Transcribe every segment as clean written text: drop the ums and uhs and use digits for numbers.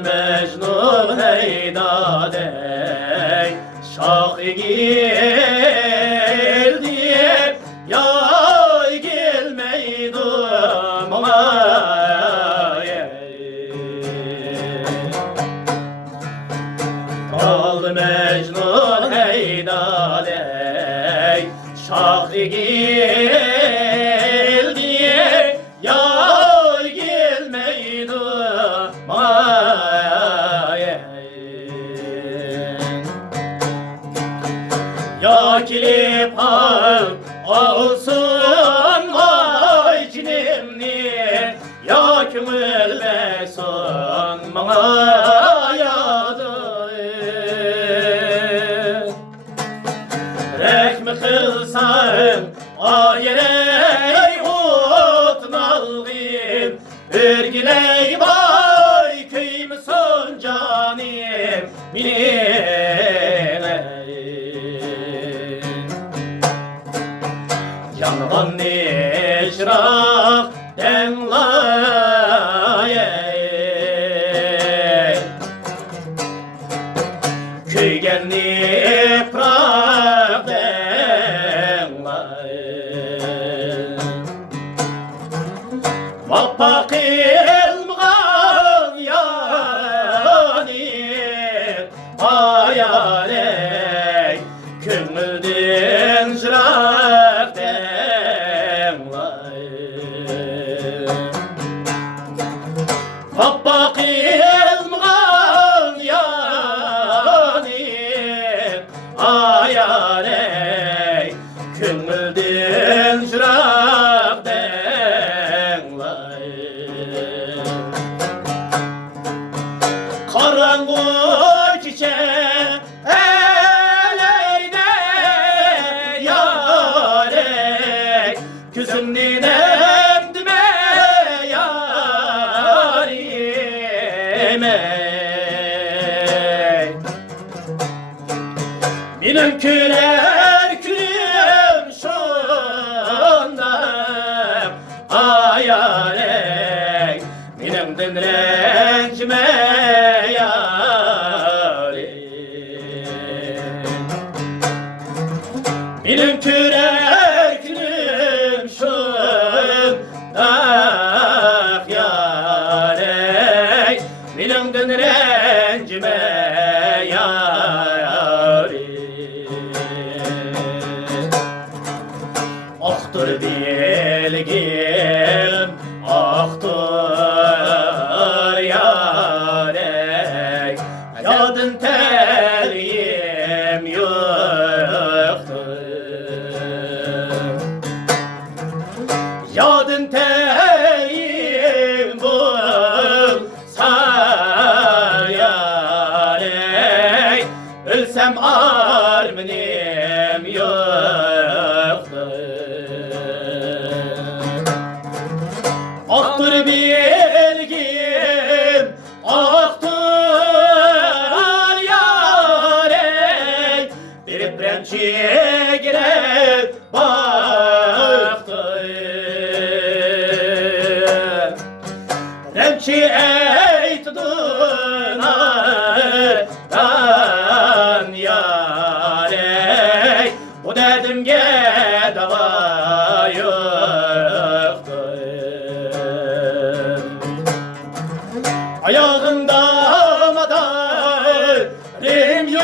Mecnun heydade şah geldi ya gelmeydi mamaya kaldı Mecnun heydade şah geldi ya gelmeydi ya kilip olsun ay cinimni ya kümülmesin bana yadı rekmi kılsan ayerey otnalgim örgiley vay köymüsün canim mine Yanğın neşraq denlayey Köygen nepraq denlayey Vappa qilmğan yani ayarey Köngüldün şıraq Vappa qilmğan yani ayarey Köngüldün şıraq Karanlık çiçek eleyde yarey Küzümnin emdime yarim Benim küler külüm şunda ayarey Benim din rencime Benim kürer külüm şunda yarey Benim din rencime Ahtır bilgim, ahtır yarey Yadın teryim yoktur Yadın teryim bulsa yarey Ölsem arminim yoktur Ahtır bilgim, ahtır yarey Bir premçiye girer baktır Premçi eytdin ardan yarey Bu derdimge dava yoktur Ayağında madarim yok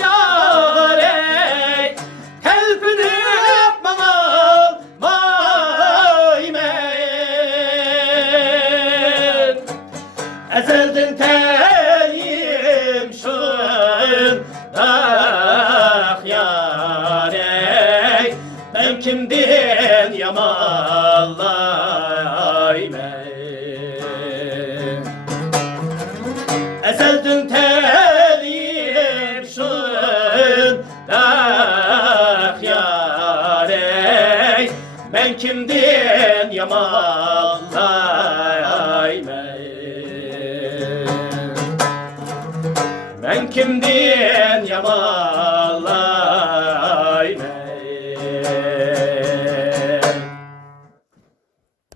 yarey Telpinip bana maymen Ezeldin teyim şundak yarey Ben kimden yamallaymen Ezeldin telim şundak yarey Ben kimden yamallaymen Ben kimden yamallaymen